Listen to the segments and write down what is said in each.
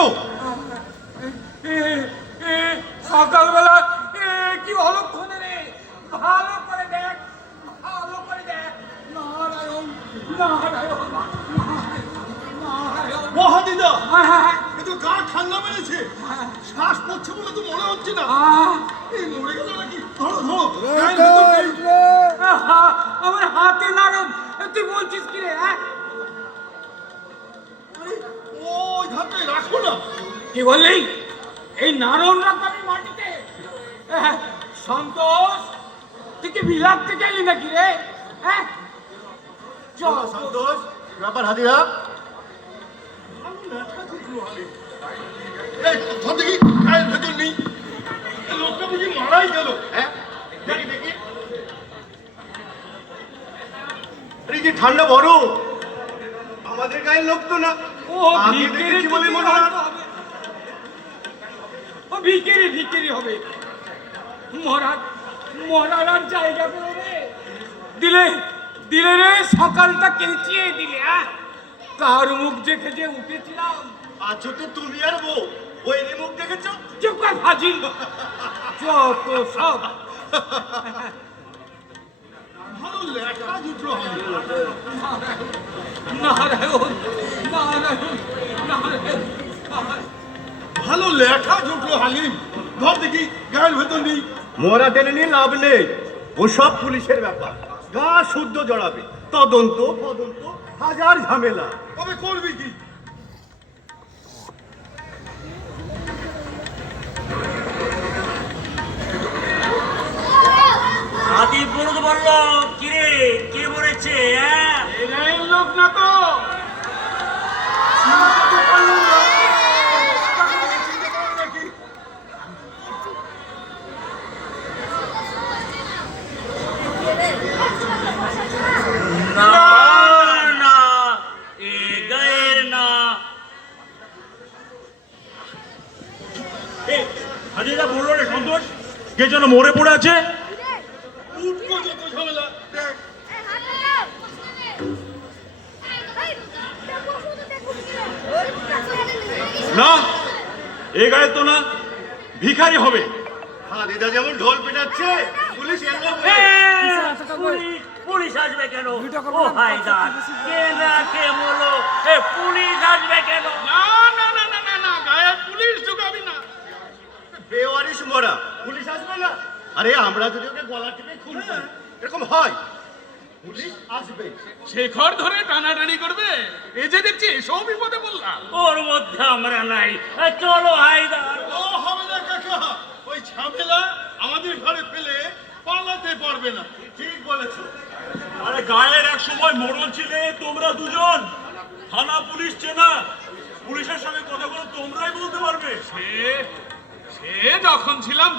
গো? সকালবেলা কি অলক্ষণে রে, ভালো করে দেখ, ভালো করে দেখ। নারায়ণ নারায়ণ নারায়ণ। মহাদিদা, এ তো গা ঠান্ডা মেরেছে, শ্বাস পড়ছে বলে তো মনে হচ্ছে না। এই মরে গেল নাকি? ধরো ধরো, গায়ের ভেতর নেই। আমার হাতে নাড়ন, তুই বলছিস কি রে? আরে, ওই ধারটায় রাখো না। কি বললি? এই নারণ রাখাবি মাটিতে? সন্তোষ, তুই কি বিলাত থেকে এলি নাকি রে? চল সন্তোষ, ব্যাপার হাদিদা। এই ধর দেখি, গায়ের ভেতর নেই। এই লোকটা বুঝি মারাই গেল। দেখি দেখি। আরে কি ঠান্ডা বড়, আমাদের গায়ের লোক তো না। ও আগে দেখেছি বলে মনে হয়। ও ভিখারি ভিখারি হবে। মরার আর জায়গা পেল রে। দিলে দিলে রে, সকালটা কেচিয়ে দিলে। কার মুখ দেখে যে উঠেছিলাম। আছো তো তুমি আর বউ, ওই মুখ দেখেছো? চুপ কর ফাজিল, যত সব। ভালো লেখা জুটলো। নারায়ণ নারায়ণ নারায়ণ। ভালো লেখা জুটলো হালিম। ধর দেখি, গায়ের ভেতর নেই। মরা টেনে নিয়ে লাভ নেই, ও সব পুলিশের ব্যাপার। গা শুদ্ধ জড়াবে, তদন্ত তদন্ত, হাজার ঝামেলা। কবে করবি কি? আদি বলদ বলল, কিরে কে মরেছে? এই লোক না তো। না না, এ গায়ের না। হাজিরা বললো রে সন্তোষ, কে যেন মরে পড়ে আছে। উঠবো যত ঝামেলা, দেখ। না, এ গায়ে তো না, ভিখারি হবে। হ্যাঁ দিদা যেমন ঢোল পেটাচ্ছে, পুলিশ এলো। পুলিশ আসবে কেন? ও হায়দার, কে না কে বলো, পুলিশ আসবে কেন? না না না না না না, গায়ে পুলিশ ঢুকাবি না। বেওয়ারিশ মরা, পুলিশ আসবে না? আরে আমরা যদি ওকে গলা টিপে খুন করি, এরকম হয়? পুলিশ আসবে। শেখর ধরে টানাটানি করবে, এই যে দেখছি এসব বিপদে বললাম। ওর মধ্যে আমরা নাই। চলো হায়দার। ও হবে না কাকা, ওই ঝামেলা আমাদের ঘরে ফেলে পালাতে পারবে না। ঠিক বলেছো। আরে গায়ের এক সময় মরল ছিলে তোমরা দুজন, থানা পুলিশ চেনা, পুলিশের সঙ্গে কথা বলে তোমরাই বলতে পারবে। সে যখন ছিলাম।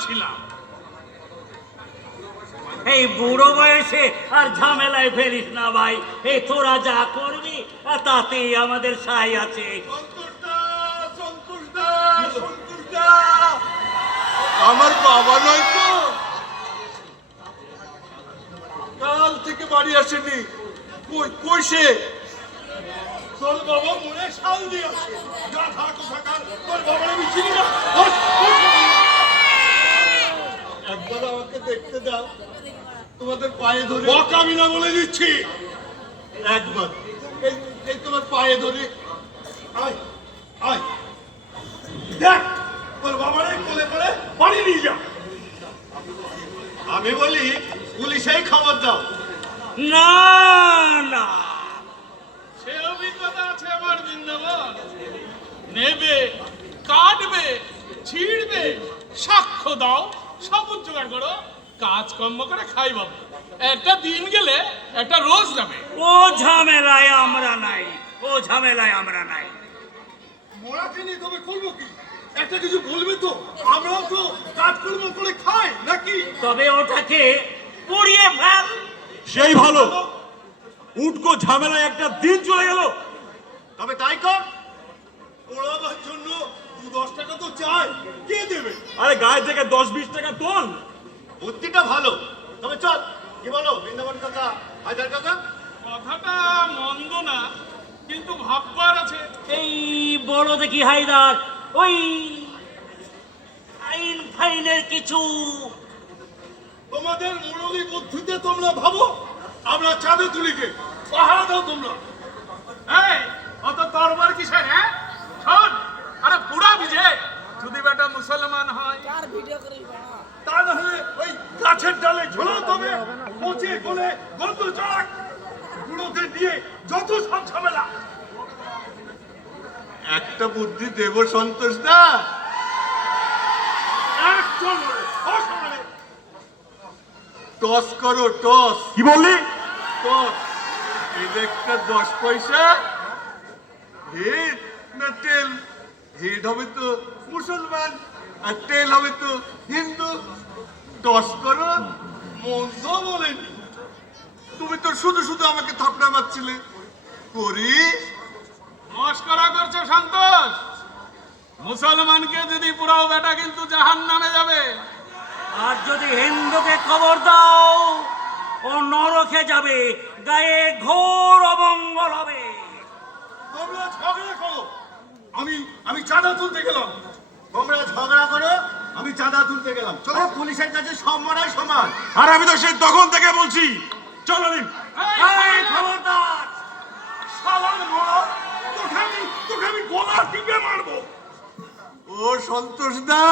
এই বুড়ো বয়সে আর ঝামেলায় ফেলিস না ভাই। এই তোরা যা করবি তাতেই আমাদের সাই আছে। সন্তোষদা, সন্তোষদা, সন্তোষদা, আমার বাবা নয় তো? কাল থেকে বাড়ি আসেনি। কই সে? তোর বাবা মনে শাল দিয়ে আছে। গাধা কোথাকার, তোর বাবার আমি চিনি না। একবার আমাকে দেখতে দাও, তোমাদের পায়ে ধরে। বকামি না বলে দিচ্ছি, একবার এই তোমার পায়ে ধরে। আয় আয়, দেখ তোর বাবারে কোলে করে বাড়ি নিয়ে যা। আমি বলি পুলিশেই খবর দাও। না না, সে অভিজ্ঞতা আছে আমার বৃন্দাবন। নেবে, কাটবে, ছিঁড়বে, সাক্ষ্য দাও, সবুজ জোগাড় করো, কাজকর্ম করে খাই বাবু। একটা দিন গেলে একটা রোজ যাবে। ও ঝামেলায় আমরা নাই, ও ঝামেলায় আমরা নাই। মোড়াকে নিয়ে তবে করবো কি? একটা কিছু বলবে তো, আমরাও তো কাজকর্ম করে খাই নাকি? তবে ওটাকে পুড়িয়ে ফেল। সেই ভালো, উটকো ঝামেলায় একটা দিন চলে গেল। তবে তাই কর, ওড়াবার জন্য 2-10 টাকা তো চাই, কে দেবে? আরে গায়ে থেকে 10-20 টাকা তোল। বুদ্ধিটা ভালো, তবে চল। কি বলো বৃন্দাবন কাকা, হায়দার কাকা? কথাটা মন্দ না, কিন্তু ভাববার আছে। এই বড় দেখি হায়দার, ওই আইন ফাইনের কিছু তোমাদের মুরলী বুদ্ধিতে তোমরা ভাবো আমরা চাঁদে তুলিকে পাহারা দাও তোমরা। এই অত তরবার কিসের হ্যাঁ শোন আরে পুরা বিজে যদি বেটা মুসলমান হয় यार वीडियो करी बना তা না হলে ওই গাছের ডালে ঝোলাতে হবে, পচে গলে গন্ধ চড়াক বুড়োদের দিয়ে যত সব ঝামেলা। একটা বুদ্ধি দেব সন্তোষ দা, টস করো টস। কি বললি? টস এই একটা 10 পয়সা, হেড না টেল? হেড হবে তো মুসলমান আর টেল হবে তো হিন্দু। টস করো। মন্দ বলেনি, তুমি তো শুধু শুধু আমাকে থাপড়া মারছিলে। করি মস্করা করছো সন্তোষ? মুসলমানকে যদি পুরাও বেটা কিন্তু জাহান্নামে যাবে। আর যদি হিন্দুকে খবর দাও ও নরকে যাবে, গায়ে ঘোর অমঙ্গল হবে। তোমরা ঝগড়া করো, আমি চাঁদা তুলতে গেলাম। তোমরা ঝগড়া করো, আমি চাঁদা তুলতে গেলাম। চলো, পুলিশের কাছে সব মারাই সমান। আর আমি তো সেই তখন থেকে বলছি, চল আলিম। এই খবরদার! শালার মরা, তোকে আমি গলা টিপে মারবো। ও সন্তোষ দা,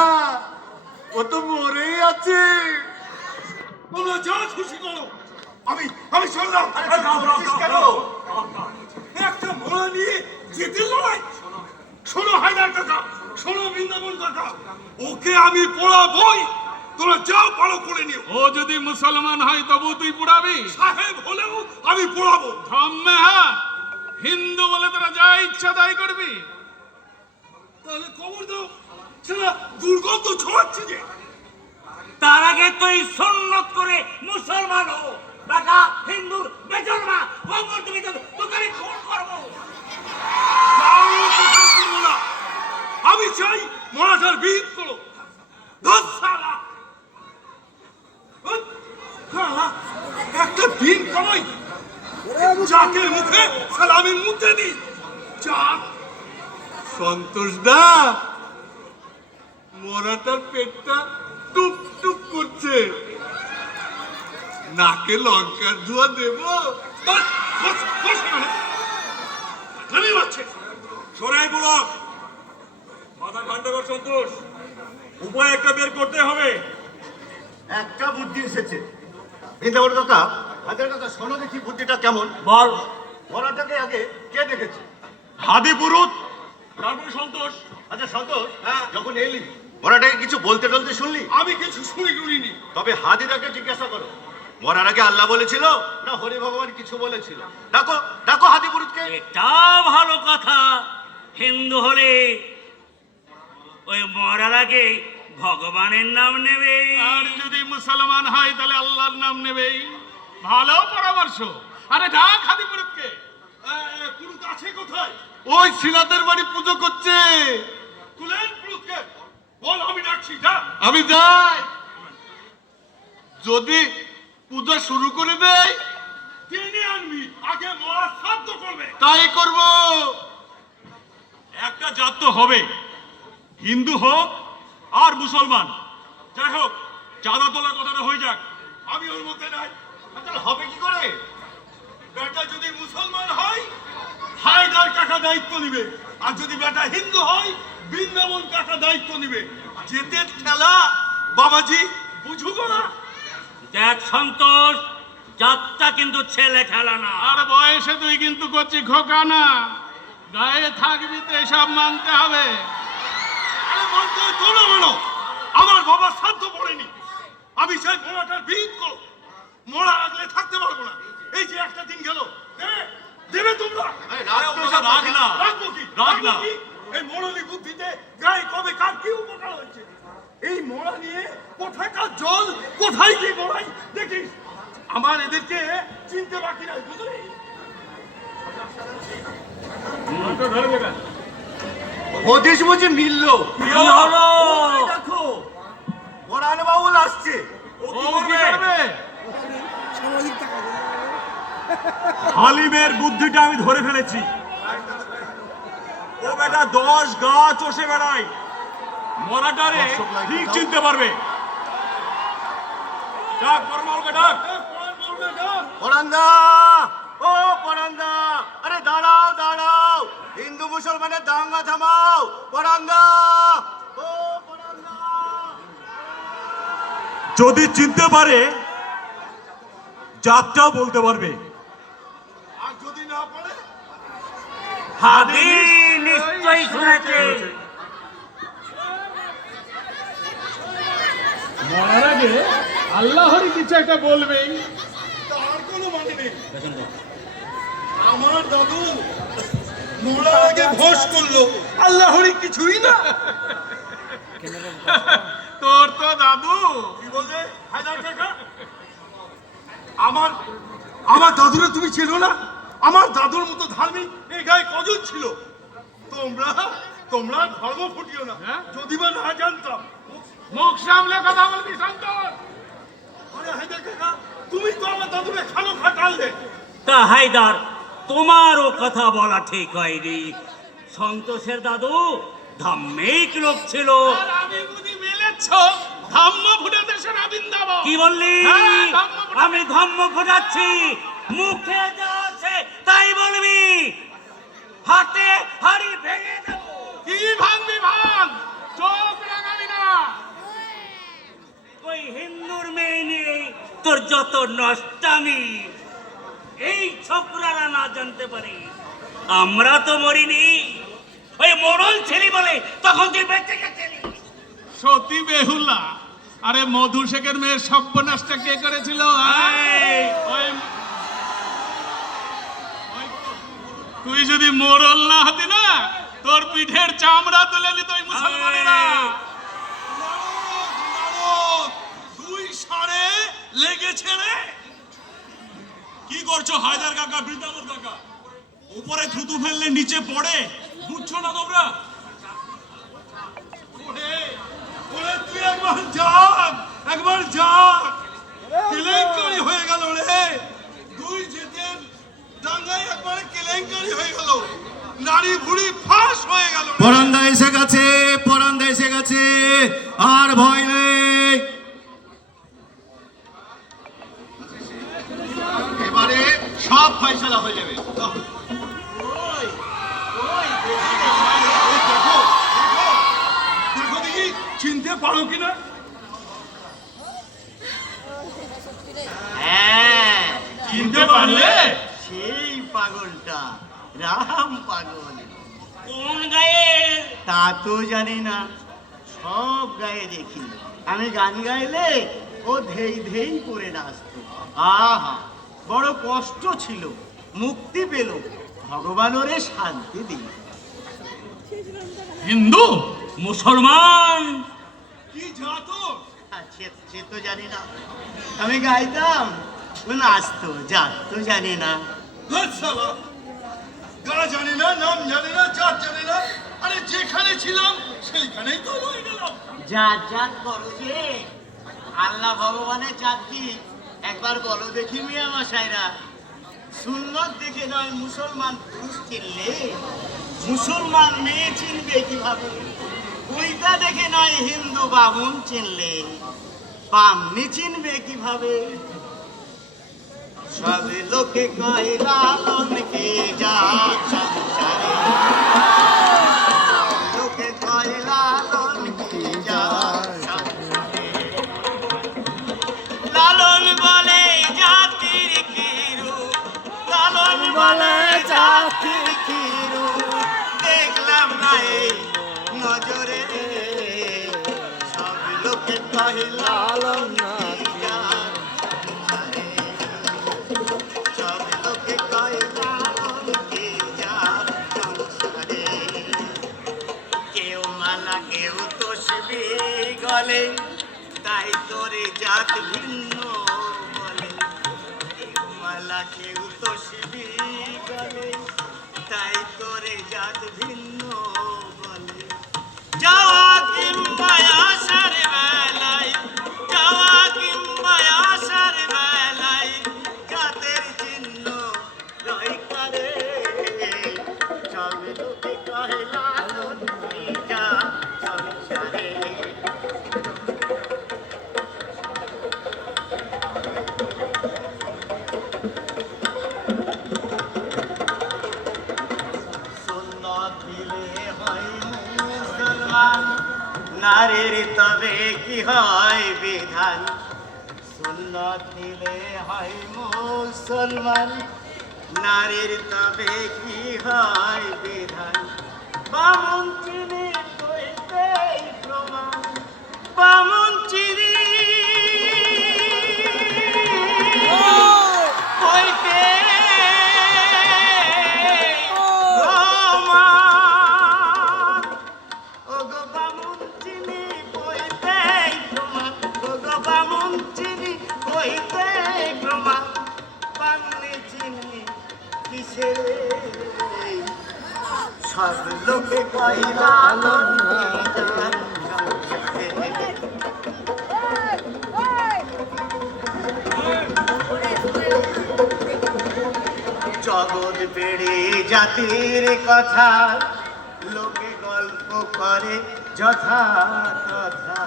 ও তো মরেই আছে। তোমরা যা খুশি করো, আমি চললাম। কেন একটা মোড়া নিয়ে যেতে লড়াই? শোনো হায়দার কাকা, শোনো বৃন্দাবন কাকা, ওকে আমি পড়াবই। তোমরা যাও পারো করে নিও। ও যদি মুসলমান হয় তবু তুই পুরাবি? সাহেব হলেও আমি পড়াবো। ধম্মে হ্যাঁ, হিন্দু বলে তোরা যা ইচ্ছা তাই করবি। তাহলে খবর দাও, সেটা দুর্গন্ধ ছড়াচ্ছে যে। তার আগে তুই সুন্নত করে মুসলমান হো, টাকা হিন্দুর বেচল না। খবর তুমি তোকে আমি খুন করবো। কারো কথা শুনবো না। আমি চাই মরাঠার বিহিত করো। ধর শালা। ধর, শালা, একটা দিন কামাই যাকে মুখে সালামি মুখে দি যা। সন্তোষ দা, মরাটার পেটটা টুক টুক করছে, নাকে লঙ্কার ধোয়া দেব? বস বস বস এখানে। আমি বাচ্চা সরাই বলো, মাথা ঠান্ডা কর সন্তোষ, উপায় একটা বের করতে হবে। একটা বুদ্ধি এসেছে। বৃন্দাবন কাকা, হাজার কাকা, শোনো দেখি বুদ্ধিটা কেমন। বল। মরাটাকে আগে কে দেখেছে? হাদি পুরুত, তারপরে সন্তোষ। আচ্ছা সন্তোষ, যখন এলি মরাটাকে কিছু বলতে টলতে শুনলি? আমি কিছু শুনিনি। তবে হাদিরাকে জিজ্ঞাসা করো, মরার আগে আল্লাহ বলেছিল না হরি ভগবান কিছু বলেছিল? ডাকো ডাকো হাদি পুরুতকে। এটা ভালো কথা। হিন্দু হলে ওই মরার আগে ভগবানের নাম নেবে। আর যদি মুসলমান হয় তাহলে আল্লাহর নাম নেবেই। ভালো পরামর্শ। আরে ডাক হাদিপুরকে। পুরুত আছে কোথায়? ওই সিনাদের বাড়ি পুজো করছে। তুলেন পুরুতকে, বল আমি ডাকছি। যা। আমি যাই। যদি পূজা শুরু করে দেয় টেনে আনবি, আগে মরা শ্রাদ্ধ করবে। তাই করব। একটা জাত তো হবে, হিন্দু হোক আর মুসলমান, যাই হোক চাঁদা তোলার কথাটা হয়ে যাক। আমি ওর মধ্যে নাই। তাহলে হবে কি করে? বেটা যদি মুসলমান হয় হায়দার কাকা দায়িত্ব নিবে, আর যদি বেটা হিন্দু হয় বৃন্দাবন কাকা দায়িত্ব নিবে। যেতে ঠেলা বাবাজি, বুঝুগো না? দেখ সন্তোষ, যাত্রা কিন্তু ছেলে খেলা না। আর বয়সে তুই কিন্তু করছি খোকা না, গায়ে থাকবি তো এসব মানতে হবে। আরে মানতে হয় তোমরা মানো। আমার বাবা শ্রাদ্ধ পড়েনি, আমি চাই মোড়াটার বিহিত করো। মোড়া আগলে থাকতে পারবো না। এই যে একটা দিন গেল, দেবে তোমরা? রাগ না, রাখবো কি? রাগ না। রাখবো কি? এই মোড়ালি বুদ্ধিতে গায়ে কবে কার কি উপকার হয়েছে? এই মোড়া নিয়ে কোথাকার জল কোথায় গিয়ে মোড়াই দেখিস। আমার এদেরকে চিনতে বাকি নাই, বুঝলি? হদিস বুঝি মিলল। কি হলো? দেখো পরাণ বাউল আসছে। ও কি করবে? সামাজিক টাকা হালিমের বুদ্ধিটা আমি ধরে ফেলেছি। ও বেটা 10 গা চষে বেড়ায়, মরাটারে ঠিক চিনতে পারবে। ডাক পরমালকে ডাক। পরান্দা, ও পরান্দা, আরে দাঁড়াও দাঁড়াও, হিন্দু মুসলমানের দাঙ্গা থামাও। পরান্দা, ও পরান্দা। যদি চিনতে পারে জাতটাও বলতে পারবে। আর যদি না পারে? হাদি নিশ্চয়ই শুনেছে। মরার আগে আল্লাহরই কিছু একটা বলবেই। তার কোনো মানে নেই। আমার দাদু মরার আগে ভোজ করলো, আল্লাহরই কিছুই না। তোর তো দাদু কি বলছে? হায়দার কাকা, আমার আমার দাদুরে তুমি ছিল না? আমার দাদুর মতো ধার্মিক এই গায়ে কজন ছিল? তোমরা তোমরা ধর্ম ফুটিও না, হ্যাঁ? যদি বা না জানতাম। মুখ সামলে কথা বলবি সন্তোষ। আরে হায়দার কাকা, তুমি তো আমার দাদুরে খালো খাটালে। তা হায়দার, তোমারও কথা বলা ঠিক হয়নি। সন্তোষের দাদু ধার্মিক লোক ছিল। আর আমি বুঝি মেলেছ ধম্ম ফুটে দেশের বৃন্দাবন। কি বললি? হ্যাঁ, ধম্ম ফুটে- আমি ধম্ম ফোটাচ্ছি। মুখে যা আছে তাই বলবি, হাতে হাড়ি ভেঙে দেবো। কি ভাঙবি ভাঙ, চোখ রাঙাবি না। ওই হিন্দুর মেয়ে নিয়ে তোর যত নষ্টামি, এই ছোকরারা না জানতে পারে আমরা তো মরিনি। ওই মরল ছেলে বলে তখন তুই বেঁচে গেছিলি। সতী বেহুলা, আরে মধু শেখের মেয়ের সর্বনাশটা কে করেছিল? এই, তুই যদি মোরল না হতি না, তোর পিঠের চামড়া তুলে নিত ওই মুসলমানেরা। দুই সাড়ে লেগেছে রে। কি করছো হায়দার কাকা, বৃন্দাবন কাকা? উপরে থুতু ফেললে নিচে পড়ে, বুঝছো না তোমরা? ওরে ওরে, তুই একবার যাক, একবার যাক। কেলেঙ্কারি হয়ে গেল রে। দুই যেতেন দাঙ্গায় একবারে কেলেঙ্কারি হয়ে গেল, নারী ভুড়ি ফাঁস হয়ে গেল। পরান্দা এসে গেছে, পরান্দা এসে গেছে, আর ভয় নেই। এবারে সব ফয়সালা হয়ে যাবে। দেখো দেখি চিনতে পারো কিনা। হ্যাঁ, চিনতে পারলে? সেই পাগলটা, রাম পাগল। কোন গায়ের? তা তো জানি না, সব গায়ে দেখি। আমি গান গাইলে ও ধেই ধেই করে নাচত। আহা, বড় কষ্ট ছিল, মুক্তি পেল, ভগবান ওরে শান্তি দিল। হিন্দু? মুসলমান? কি জাত? সে তো জানি না, আমি গাইতাম, ও নাচতো, জাত তো জানি না। শালা, গা জানি না, নাম জানি না, জাত জানি না। আরে যেখানে ছিলাম সেইখানেই তো রয়ে গেলাম। জাত জাত বলো যে, আল্লাহ ভগবানের জাত কি একবার বলো দেখি মিয়া মশাইরা। সুন্নত দেখে নয় মুসলমান পুরুষ চিনলে, মুসলমান মেয়ে চিনবে কিভাবে? ওইটা দেখে নয় হিন্দু বামুন চিনলে, বামনি চিনবে কিভাবে? সব লোকে কয় লালনকে জাত সংসারে, লোকে কয় লালনকে জাত সংসারে। লালন বলে জাতির কি রূপ, লালন বলে জাতির কি রূপ, দেখলাম না এই নজরে। সব লোকে কয় লালন কি জাত সংসারে, সব লোকে কয় লালন কি জাত সংসারে। কেউ মালা কেউ তসবি গলে, তাই তোরে জাত ভিন্ন বলে। কেউ মালা কেউ তসবি গলে, তাই তোরে জাত ভিন্ন বলে। যাওয়া কিংবা আসার বেলায়, যাওয়া কিংবা আসার বেলায়, জাতের চিহ্ন রয় করে। সব লোকে কহে নারীর তবে কি হয় বিধান, সুন্নত দিলে হয় মুসলমান। নারীর তবে কি হয় বিধান, বামুন চিনি কইতেই প্রমাণ, বামুন চিনি কইতে প্রমাণ। ওগো বামুন চিনি কইতেই প্রমাণ, ওগো বামুন চিনি কইতেই প্রমাণ। বাংলি চিনি কিসের সব লোকে কইলা জগৎ বেড়ে জাতির কথা, লোকে গল্প করে যথা তথা।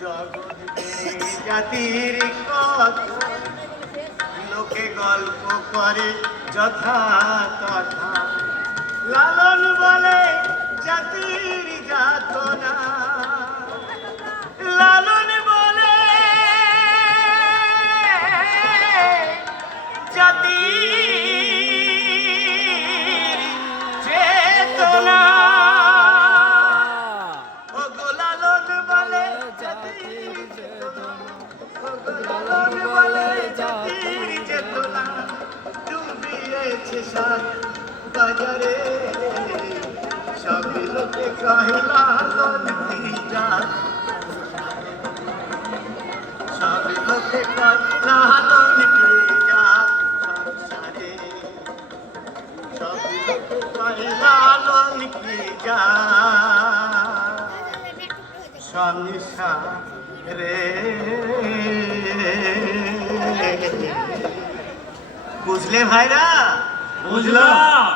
জগৎ বেড়ে জাতির কথা, লোকে গল্প করে যথা তথা। লালন বলে জাতির যাতনা, লালন বলে জাতির চেতনা। ওগো লালন বলে জাতির চেতনা, ওগো লালন বলে জাতির চেতনা। ডুবিয়েছে সাত বাজারে, সব লোকে কহে লালন কি জাত, সব লোকে কহে লালন কি জাত সংসারে, সব লোকে কহে লালন কি জাত সংসারে। বুঝলে ভাইরা? বুঝলাম।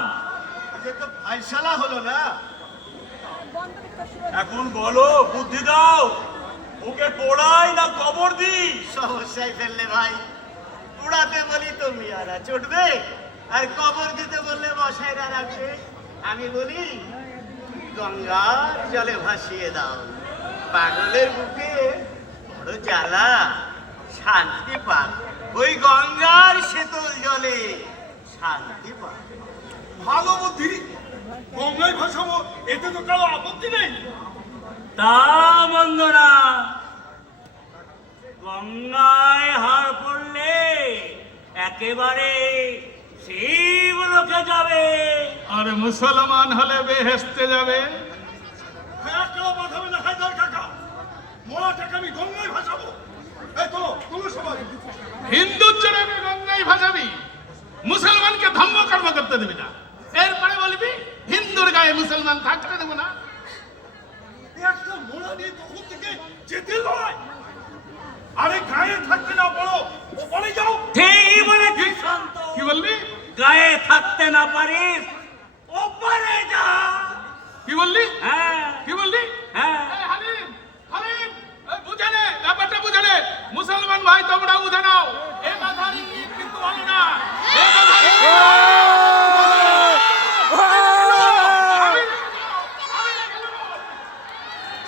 এটা তো ফাইসালা হলো না। এখন বলো, বুদ্ধি দাও, ওকে পোড়াই না কবর দিই? সমস্যায় ফেললে ভাই। উড়াতে বলি তো মিয়ারা চটবে, আর কবর দিতে বললে মশাইরা রাখবে। আমি বলি গঙ্গার জলে ভাসিয়ে দাও, পাগলের বুকে বড় জ্বালা, শান্তি পাক ওই গঙ্গার শীতল জলে, শান্তি পাক। ভালো বুদ্ধি, গঙ্গায় ভাসাবো, এতে তো কারো আপত্তি নেই। তা মন্দ না। গঙ্গায় হাড় পড়লে একেবারে শিব লোকে যাবে। আর মুসলমান হলে বেহেশতে যাবে। একটা বাঁধাবে না হায়দার কাকা, মরাটাকে আমি গঙ্গায় ভাসাবো। এই তো কোনো সবাই হিন্দুর জন্য গঙ্গায় ভাসাবি, মুসলমানকে ধর্ম কর্ম করতে দেবে না। এরপরে বলবি হিন্দুর গায়ে মুসলমান থাকতে দেবো না। একটা মোড়া নিয়ে তখন থেকে যেতে লড়াই, আরে গায়ে থাকতে না বলো, ওপরে যাও। ঠিক বলেছিস সন্ত। কি বলবি? গায়ে থাকতে না পারিস ওপারে যা। কি বললি? হ্যাঁ কি বললি? হ্যাঁ। এই হালিম, হালিম, এই বুঝে নে, ব্যাপারটা বুঝে নে। মুসলমান ভাই তোমরা বুঝে নাও, এ কথার ইঙ্গিত কিন্তু ভালো না। এ কথার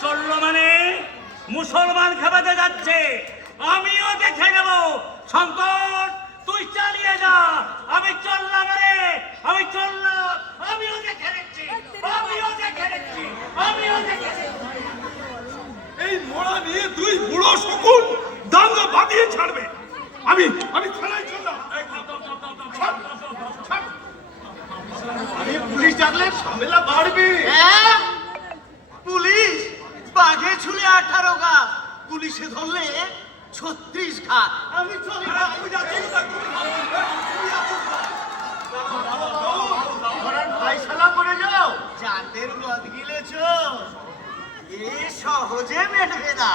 চললো মানে মুসলমান খেপাতে যাচ্ছে, আমিও দেখে নেব। শঙ্কর তুই চালিয়ে যা, আমি চললাম রে, আমি চললাম। আমিও দেখে নিচ্ছি, আমিও দেখে নিচ্ছি, আমিও দেখে নিচ্ছি। এই মোড়া নিয়ে দুই বুড়ো শকুন দাঙ্গা বাঁধিয়ে ছাড়বে। আমি থানায় চললাম। আমি পুলিশ ডাকলে ঝামেলা বাড়বে। হ্যাঁ? পুলিশ বাঘে ছুলে 18 গা, পুলিশে ধরলে 36 ঘা। আমি চলি না, আমি যাচ্ছি না। ফাইসালা করে যাও। জাতের মদ গিলেছ, এ সহজে মেটবে না।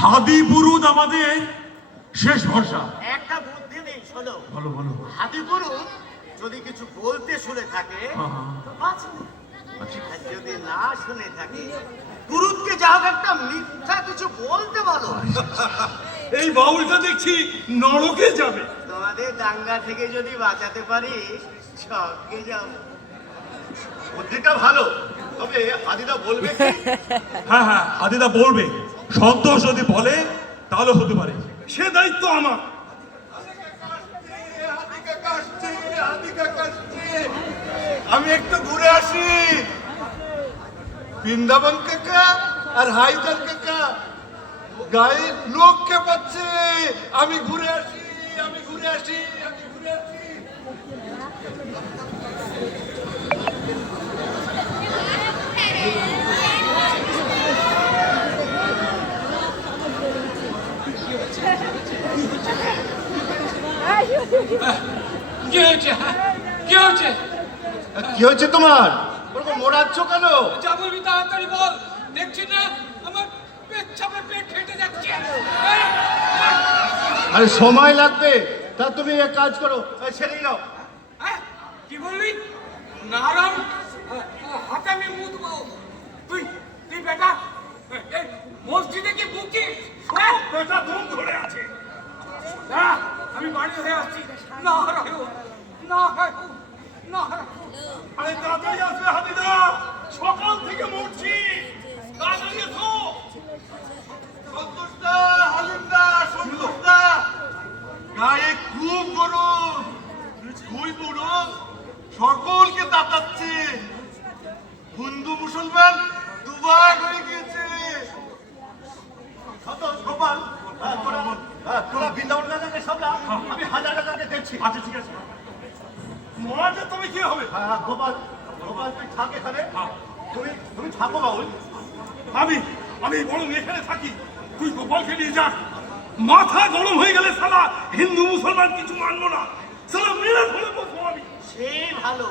হাদি বুরুদ আমাদের শেষ ভরসা। একটা বুদ্ধি নেই, শোনো। বলো বলো। হাতি গরু যদি কিছু বলতে শুনে থাকে তো বাঁচবে, আর যদি না শুনে থাকে গুরুকে যা হোক একটা মিথ্যা কিছু বলতে বলো। এই বাউলটা দেখছি নরকে যাবে। তোমাদের দাঙ্গা থেকে যদি বাঁচাতে পারি স্বর্গে যাও। বুদ্ধিটা ভালো, তবে হাদিদা বলবে কি? হ্যাঁ হ্যাঁ হাদিদা বলবে, সন্তোষ যদি বলে তাহলে হতে পারে। সে দায়িত্ব আমার। আমি একটু ঘুরে আসি। বৃন্দাবন কাকা আর হায়দার কাকা গায়ে লোককে পাচ্ছে। আমি ঘুরে আসি, আমি ঘুরে আসি, আমি ঘুরে আসি। কি হয়েছে? কি হয়েছে? কি হয়েছে তোমার? ওরকম মোড়াচ্ছ কেন? যা বলবি তাড়াতাড়ি বল। দেখছি না আমার পেট চাপে পেট ফেটে যাচ্ছে। আরে সময় লাগবে। তা তুমি এক কাজ করো, ছেড়ে যাও। কি বললি? নারাম হাতে আমি মুতবো। তুই তুই বেটা এই মসজিদে কি বুকি? বেটা ধুম ধরে আছে। না আমি বাড়ি হয়ে আসছি। না রাখো, না রাখো, না রাখো। আরে তাড়াতাড়ি আসবে হাদিদা, সকাল থেকে মরছি। তাড়াতাড়ি এসো। সন্তোষদা, হালিমদা, সন্তোষদা, গায়ে খুব গরম। দুই বুড়ো সকলকে তাতাচ্ছে। হিন্দু মুসলমান দুভাগ হয়ে গিয়েছে। গোপাল, তোরা বৃন্দাবন কাকাকে সামলা, আমি হাজার কাকাকে দেখছি। আচ্ছা ঠিক আছে। মরাতে তবে কি হবে? গোপাল, গোপাল তুই থাক এখানে। তুমি তুমি থাকো বাবুল। আমি বরং এখানে থাকি, তুই গোপালকে নিয়ে যা। মাথা গরম হয়ে গেলে সালা হিন্দু মুসলমান কিছু মানবো না, সালা মেরে ফেলে বসবো আমি। সেই ভালো।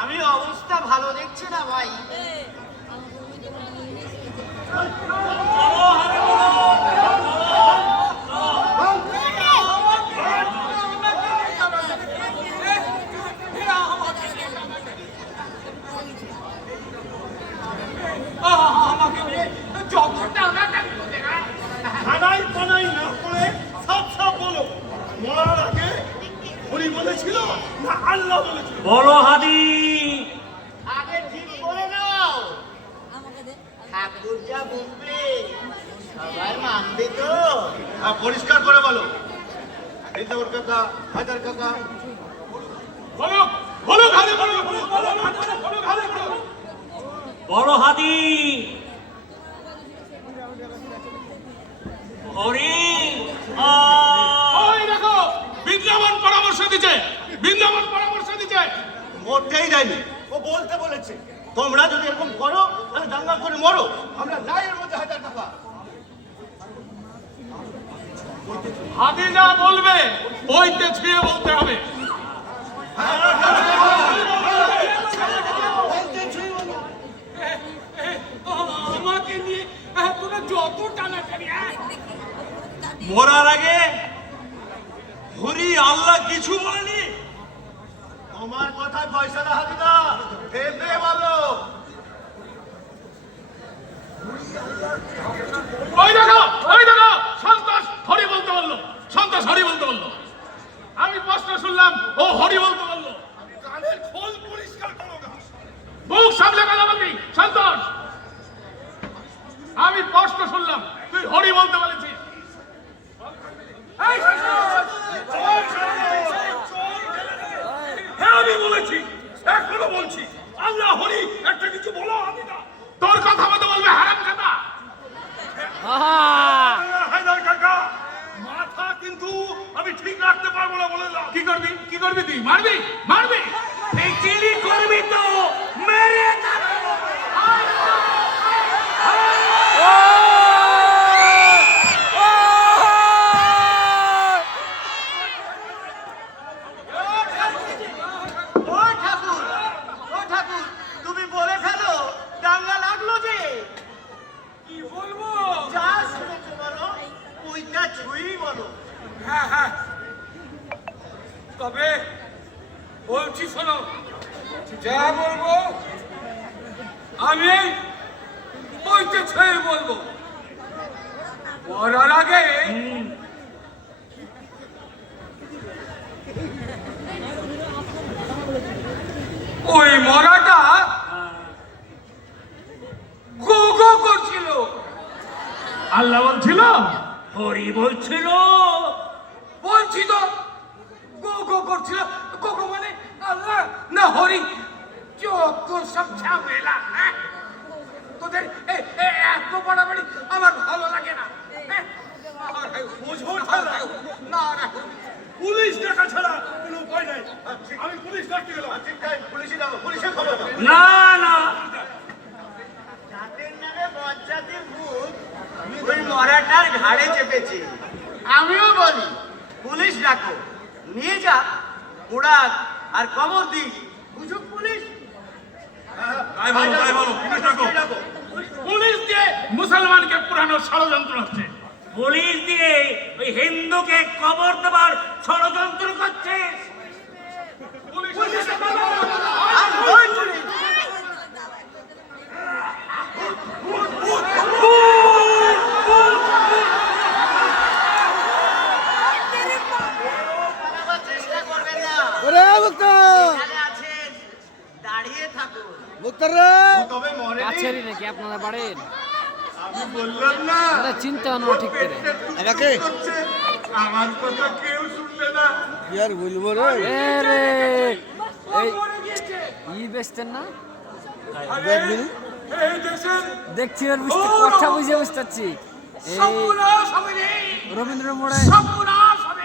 আমি অবস্থা ভালো দেখছি না ভাই। আমাকে নিয়ে যত টানাটানি করে না। খানাই পানাই না করে সাপ সাপ বলো, মরার আগে হরি বলেছিল না আল্লাহ বলেছিল? বলো হাদি। আগে ঠিক করে নাও। ঠাকুর যা বলবে সবাই মানবে তো? পরিষ্কার করে বলো। বৃন্দাবন কাকা, হাজার কাকা, বলো বলো ঘালে বলো, বলো বলো বলো ঘালে বলো। বলো হাদি। হরি ওই দেখো বৃন্দাবন পরামর্শ দিচ্ছে, বৃন্দাবন পরামর্শ দিচ্ছে। মরতেই যায়নি, ও বলতে বলেছে তোমরা যদি এরকম করো তাহলে দাঙ্গা করে মরো। আমরা নাই এর মধ্যে হাজার টাকা। হাতি যা বলবে বইতে ছুঁয়ে বলতে হবে। আমাকে নিয়ে তোরা যত টানাটানি। মরার আগে হরি আল্লাহ কিছু বলেনি? তোমার কথায় ফয়সালা হাদিদা, ভেবে বলো। ওই দেখো, ওই দেখো, সন্তোষ হরি বলতে বললো, সন্তোষ হরি বলতে বললো। আমি প্রশ্ন শুনলাম, ও হরি বলতে বললো। কানের খোল পরিষ্কার করো না। মুখ সামলে কথা বলবি সন্তোষ। আমি প্রশ্ন শুনলাম, তুই হরি বলতে বলেছিস। এই সন্তোষ! হ্যাঁ আমি বলেছি, এখনো বলছি, আল্লাহ হরি একটা কিছু বলো হাদিদা। তোর কথা মতো বলবে হারাম কথা। হায়দার কাকা, মাথা কিন্তু আমি ঠিক রাখতে পারবো না বলে দাও। কি করবি, কি করবি তুই? মারবি, মারবি। এই চিলি করবি তো মেরে তাড়াবো। ও ঠাকুর, ও ঠাকুর, তুমি বলে ফেলো দাঙ্গা লাগলো যে। কি বলবো? যা শুনেছো বলো, ওইটা ছুঁই বলো। হ্যাঁ হ্যাঁ, তবে বলছি শোনো, যা বলবো আমি বইতে ছুঁয়ে বলবো। মরার আগে ওই মরাটা আল্লাহ বলছিল হরি বলছিল। বলছি তো গো গো করছিল। গো গো মানে আল্লাহ না হরি। যত সব ঝামেলা, হ্যাঁ? তোদের এত বাড়াবাড়ি আমার ভালো লাগে না, হ্যাঁ? বুঝবো না না, পুলিশ দেখা ছাড়া কোনো উপায় নাই। আমি পুলিশ ডাকতে গেলাম। পুলিশের খবর দাও। না না, জাতের নামে বজ্জাতির ভূত ওই মরাটার ঘাড়ে চেপেছে। আমিও বলি পুলিশ ডাকো, নিয়ে যা উড়াক আর কবর দি। বুঝুক পুলিশ। পুলিশ দিয়ে মুসলমানকে পুরানোর ষড়যন্ত্র হচ্ছে। পুলিশ দিয়ে ওই হিন্দুকে কবর দেবার ষড়যন্ত্র করছে। পালাবার চেষ্টা করবেন না। ওরে মুক্তার এখানে আছেন, দাঁড়িয়ে থাকুন। মুক্তার রে তবে মরে কাছেরই নাকি আপনারা বাড়ির? আমি বললাম না আমরা চিন্তা ভাবনা ঠিক করে। আমাকে করছে, আমার কথা কেউ শুনলে না। কি আর বলবো রে? এ রে, এই ই বেচতেন না? দেখবি এই দেশের দেখছি আর বুঝতে কথা বুঝে বুঝতে পারছি। এই সর্বনাশ হবে রে, রবীন্দ্র মোড়ে সর্বনাশ হবে।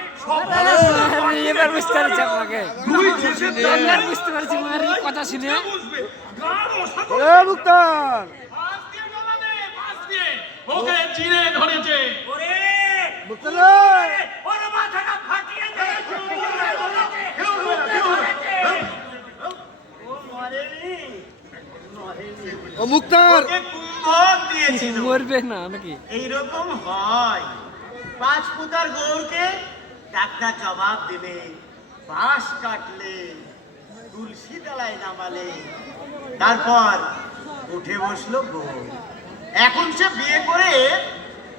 আমি এবার বুঝতে পারছি আপনাকে। দুই দেশের এবার বুঝতে পারছি মায়ের কথা শুনে। বুঝবে গান মশা ওরে মুক্তার পাশ দিয়ে গেল রে, পাশ দিয়ে। ওকে চিনে ধরেছে। ওরে মুক্তার রে ওর মাথাটা ফাটিয়ে দে। ও মরেনি, মরেনি। ও মুক্তার ওকে কুম্ভক দিয়েছিল। মরবে না নাকি? এইরকম হয়। পাঁচ পুতার গৌরকে ডাক্তার জবাব দিলে, বাঁশ কাটলে, তুলসী তলায় নামালে, তারপর উঠে বসলো গৌর। এখন সে বিয়ে করে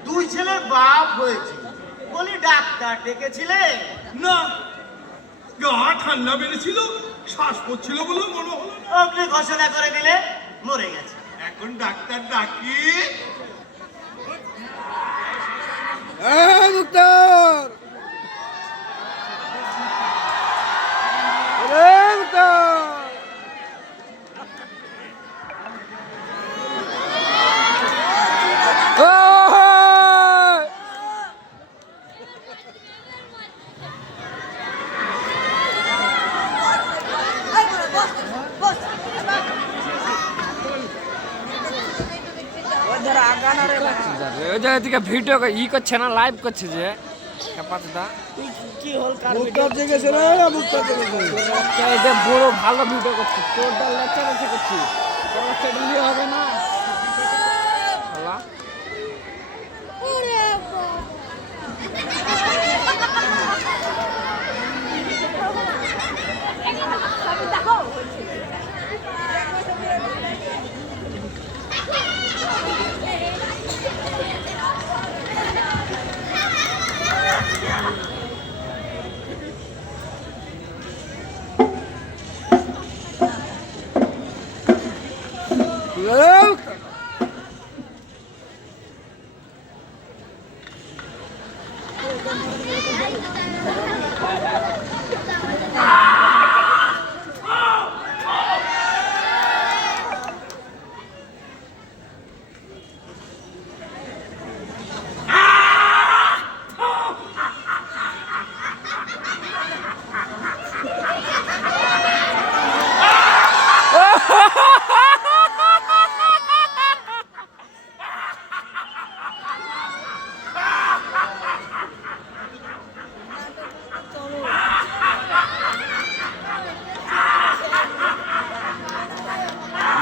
দুই ছেলের বাপ হয়েছে। বলি ডাক্তার ডেকেছিলে? না, গা ঠান্ডা বেড়েছিল, শ্বাস পড়ছিল বলে মনে হলো না। আপনি ঘোষণা করে দিলে মরে গেছে। এখন ডাক্তার ডাকি। এ মুক্তার ওরে মুক্তার ওই জায়গা থেকে ভিডিও ই করছে না, লাইভ করছে যে খেপাতদা। মুক্তার জেগেছে রে মুক্তার জেগেছে এটা বড় ভালো ভিডিও করছে, তোর ডাল লেচারেচি করছি, তোর বাচ্চা দিলে হবে না শালা।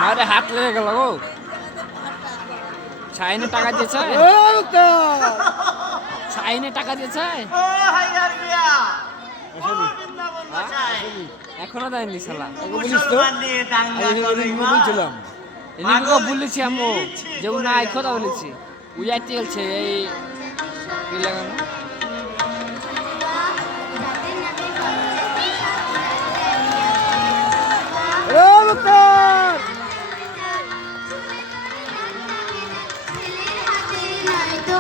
মারে হাত লেগে গেল গো। শাইনে টাকা দিয়েছে, ও মুক্তার শাইনে টাকা দিয়েছে, ও হাইদার মিয়া, ও বৃন্দাবন বাঁচায়। এখনো দেয়নি শালা। মুসলমান নিয়ে দাঙ্গা করে মা। এদিকে বলেছি আমি যে না এই কথা বলেছি, উইয়াইতে গেছে এই কি লাগানো। ও মুক্তার ছেলের হাতে নাই তো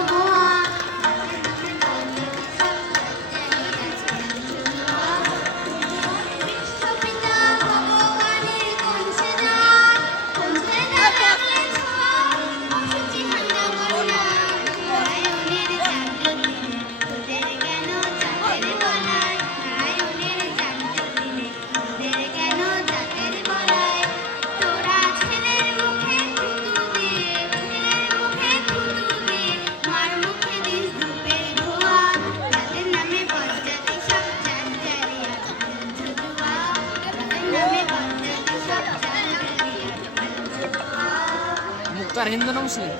তোর হিন্দু না মুসলিম?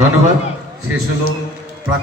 ধন্যবাদ। শেষ হলো প্রাক